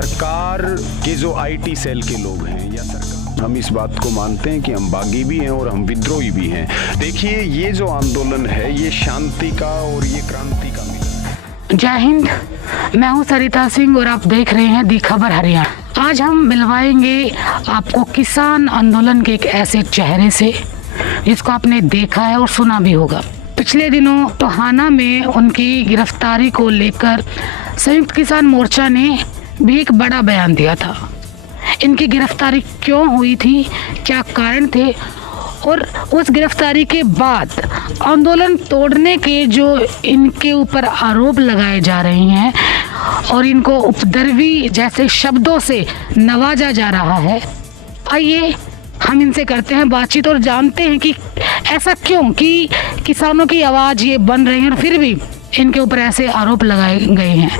सरकार के जो आईटी सेल के लोग हैं या सरकार, हम इस बात को मानते हैं कि हम बागी भी हैं और हम विद्रोही भी हैं। देखिए, ये जो आंदोलन है ये शांति का और ये क्रांति का मिलन है। जय हिंद, मैं हूं सरिता सिंह और आप देख रहे हैं दी खबर हरियाणा। आज हम मिलवाएंगे आपको किसान आंदोलन के एक ऐसे चेहरे से जिसको आपने देखा है और सुना भी होगा। पिछले दिनों टोहाना में उनकी गिरफ्तारी को लेकर संयुक्त किसान मोर्चा ने भी एक बड़ा बयान दिया था। इनकी गिरफ्तारी क्यों हुई थी, क्या कारण थे, और उस गिरफ्तारी के बाद आंदोलन तोड़ने के जो इनके ऊपर आरोप लगाए जा रहे हैं और इनको उपद्रवी जैसे शब्दों से नवाजा जा रहा है, आइए हम इनसे करते हैं बातचीत और जानते हैं कि ऐसा क्यों कि किसानों की आवाज़ ये बन रही है और फिर भी इनके ऊपर ऐसे आरोप लगाए गए हैं।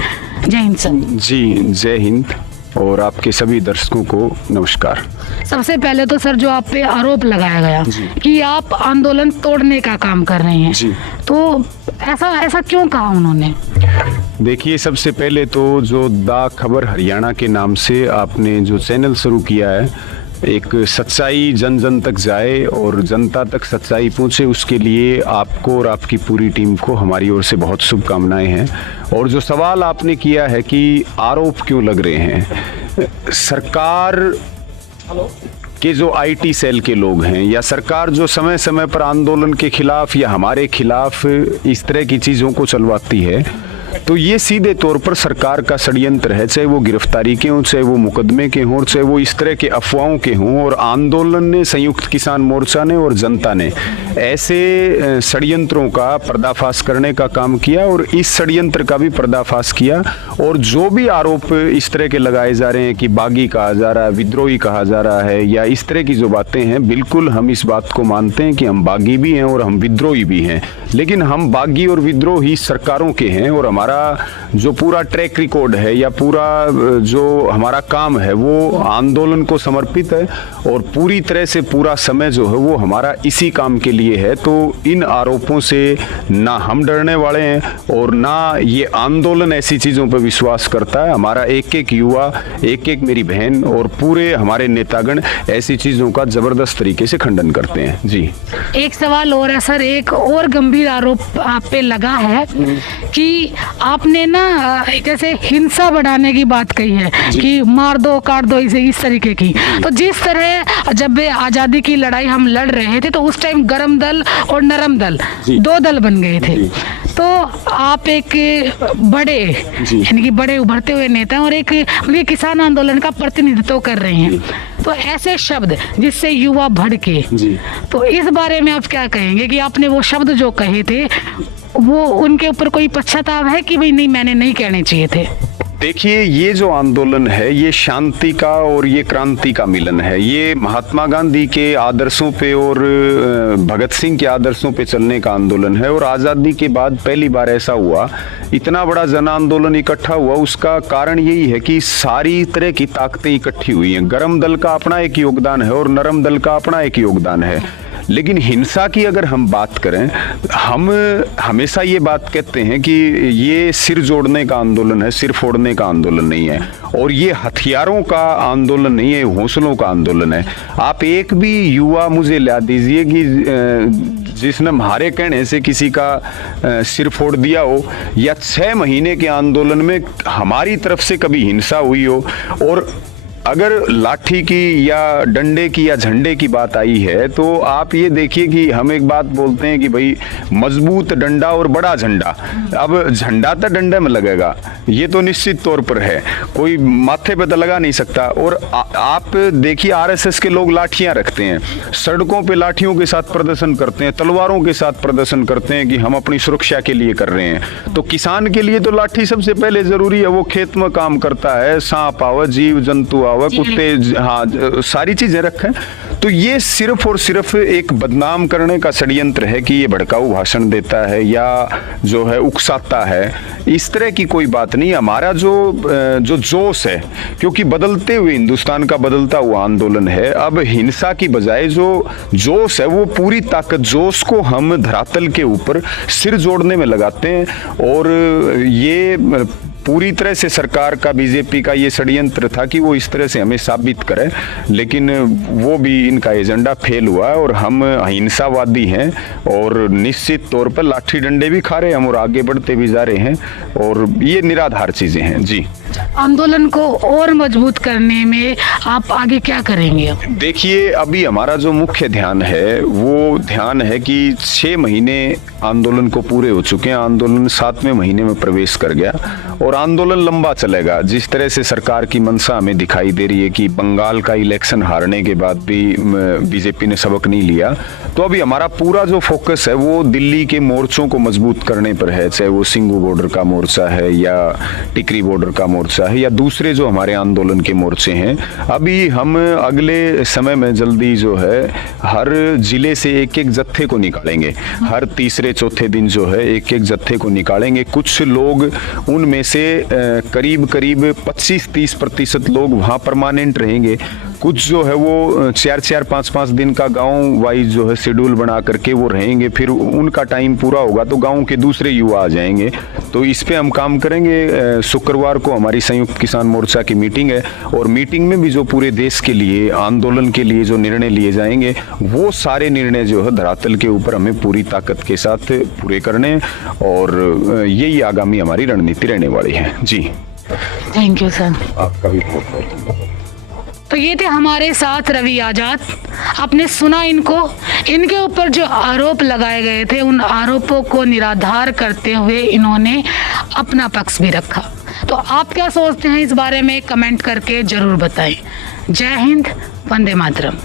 जय हिंद सर। जी जय हिंद और आपके सभी दर्शकों को नमस्कार। सबसे पहले तो सर, जो आप पे आरोप लगाया गया कि आप आंदोलन तोड़ने का काम कर रहे हैं जी, तो ऐसा क्यों कहा उन्होंने? देखिए, सबसे पहले तो जो दा खबर हरियाणा के नाम से आपने जो चैनल शुरू किया है, एक सच्चाई जन जन तक जाए और जनता तक सच्चाई पहुंचे, उसके लिए आपको और आपकी पूरी टीम को हमारी ओर से बहुत शुभकामनाएं हैं। और जो सवाल आपने किया है कि आरोप क्यों लग रहे हैं, सरकार के जो आईटी सेल के लोग हैं या सरकार जो समय समय पर आंदोलन के खिलाफ या हमारे खिलाफ इस तरह की चीज़ों को चलवाती है, तो ये सीधे तौर पर सरकार का षड्यंत्र है। चाहे वो गिरफ्तारी के हों, चाहे वो मुकदमे के हों, चाहे वो इस तरह के अफवाहों के हों। और आंदोलन ने, संयुक्त किसान मोर्चा ने और जनता ने ऐसे षड्यंत्रों का पर्दाफाश करने का काम किया और इस षड्यंत्र का भी पर्दाफाश किया। और जो भी आरोप इस तरह के लगाए जा रहे हैं कि बागी कहा जा रहा है, विद्रोही कहा जा रहा है या इस तरह की जो बातें हैं, बिल्कुल हम इस बात को मानते हैं कि हम बागी भी हैं और हम विद्रोही भी हैं। लेकिन हम बागी और विद्रोही सरकारों के हैं और हमारा जो पूरा ट्रैक रिकॉर्ड है या पूरा जो हमारा काम है वो आंदोलन को समर्पित है और पूरी तरह से पूरा समय जो है वो हमारा इसी काम के लिए है। तो इन आरोपों से ना हम डरने वाले हैं और ना ये आंदोलन ऐसी चीज़ों पर विश्वास करता है। हमारा एक एक युवा, एक एक मेरी बहन और पूरे हमारे नेतागण ऐसी चीज़ों का ज़बरदस्त तरीके से खंडन करते हैं। जी, एक सवाल और है सर, एक और गंभीर आरोप आप पे लगा है कि आपने ना जैसे हिंसा बढ़ाने की बात कही है कि मार दो काट दो, इस तरीके की। तो जिस तरह जब आज़ादी की लड़ाई हम लड़ रहे थे तो उस टाइम गरम दल और नरम दल दो दल बन गए थे। तो आप एक बड़े यानी कि बड़े उभरते हुए नेता और एक किसान आंदोलन का प्रतिनिधित्व कर रहे हैं, तो ऐसे शब्द जिससे युवा भड़के, तो इस बारे में आप क्या कहेंगे कि आपने वो शब्द जो कहे थे वो उनके ऊपर कोई पश्चाताप है कि भाई नहीं, मैंने नहीं कहने चाहिए थे? देखिए, ये जो आंदोलन है ये शांति का और ये क्रांति का मिलन है। ये महात्मा गांधी के आदर्शों पे और भगत सिंह के आदर्शों पे चलने का आंदोलन है। और आज़ादी के बाद पहली बार ऐसा हुआ, इतना बड़ा जन आंदोलन इकट्ठा हुआ। उसका कारण यही है कि सारी तरह की ताकतें इकट्ठी हुई हैं। गरम दल का अपना एक योगदान है और नरम दल का अपना एक योगदान है। लेकिन हिंसा की अगर हम बात करें, हम हमेशा ये बात कहते हैं कि ये सिर जोड़ने का आंदोलन है, सिर फोड़ने का आंदोलन नहीं है। और ये हथियारों का आंदोलन नहीं है, हौसलों का आंदोलन है। आप एक भी युवा मुझे ला दीजिए कि जिसने हमारे कहने से किसी का सिर फोड़ दिया हो या 6 महीने के आंदोलन में हमारी तरफ से कभी हिंसा हुई हो। और अगर लाठी की या डंडे की या झंडे की बात आई है तो आप ये देखिए कि हम एक बात बोलते हैं कि भाई मजबूत डंडा और बड़ा झंडा। अब झंडा तो डंडे में लगेगा, ये तो निश्चित तौर पर है, कोई माथे पे तो लगा नहीं सकता। और आप देखिए, आरएसएस के लोग लाठियां रखते हैं, सड़कों पे लाठियों के साथ प्रदर्शन करते हैं, तलवारों के साथ प्रदर्शन करते हैं कि हम अपनी सुरक्षा के लिए कर रहे हैं। तो किसान के लिए तो लाठी सबसे पहले जरूरी है। वो खेत में काम करता है, सांप आवे, जीव जंतु आवे, कुत्ते, हाँ, सारी चीजें रखें। तो ये सिर्फ और सिर्फ एक बदनाम करने का षड्यंत्र है कि ये भड़काऊ भाषण देता है या जो है उकसाता है, इस तरह की कोई बात नहीं। हमारा जो जोश है, क्योंकि बदलते हुए हिंदुस्तान का बदलता हुआ आंदोलन है, अब हिंसा की बजाय जो जोश है वो पूरी ताकत, जोश को हम धरातल के ऊपर सिर जोड़ने में लगाते हैं। और ये पूरी तरह से सरकार का, बीजेपी का ये षड्यंत्र था कि वो इस तरह से हमें साबित करे, लेकिन वो भी इनका एजेंडा फेल हुआ और हम अहिंसावादी हैं और निश्चित तौर पर लाठी डंडे भी खा रहे हैं हम और आगे बढ़ते भी जा रहे हैं, और ये निराधार चीजें हैं। जी, आंदोलन को और मजबूत करने में आप आगे क्या करेंगे? देखिए, अभी हमारा जो मुख्य ध्यान है वो ध्यान है कि 6 महीने आंदोलन को पूरे हो चुके हैं, आंदोलन 7वें महीने में प्रवेश कर गया और आंदोलन लंबा चलेगा। जिस तरह से सरकार की मंशा हमें दिखाई दे रही है कि बंगाल का इलेक्शन हारने के बाद भी बीजेपी ने सबक नहीं लिया, तो अभी हमारा पूरा जो फोकस है वो दिल्ली के मोर्चों को मजबूत करने पर है, चाहे वो सिंघू बॉर्डर का मोर्चा है या टिकरी बॉर्डर का मोर्चा है या दूसरे जो हमारे आंदोलन के मोर्चे हैं। अभी हम अगले समय में जल्दी जो है हर जिले से एक एक जत्थे को निकालेंगे, हर तीसरे चौथे दिन जो है एक एक जत्थे को निकालेंगे। कुछ लोग उनमें से करीब 25-30% लोग वहाँ परमानेंट रहेंगे, कुछ जो है वो 4-4, 5-5 दिन का गांव वाइज जो है शेड्यूल बना करके वो रहेंगे, फिर उनका टाइम पूरा होगा तो गांव के दूसरे युवा आ जाएंगे। तो इस पे हम काम करेंगे। शुक्रवार को हमारी संयुक्त किसान मोर्चा की मीटिंग है और मीटिंग में भी जो पूरे देश के लिए, आंदोलन के लिए जो निर्णय लिए जाएंगे वो सारे निर्णय जो है धरातल के ऊपर हमें पूरी ताकत के साथ पूरे करने, और यही आगामी हमारी रणनीति रहने वाली है। जी, थैंक यू सर। आपका भी बहुत बहुत। तो ये थे हमारे साथ रवि आजाद। आपने सुना इनको, इनके ऊपर जो आरोप लगाए गए थे उन आरोपों को निराधार करते हुए इन्होंने अपना पक्ष भी रखा। तो आप क्या सोचते हैं इस बारे में कमेंट करके जरूर बताएं। जय हिंद, वंदे मातरम।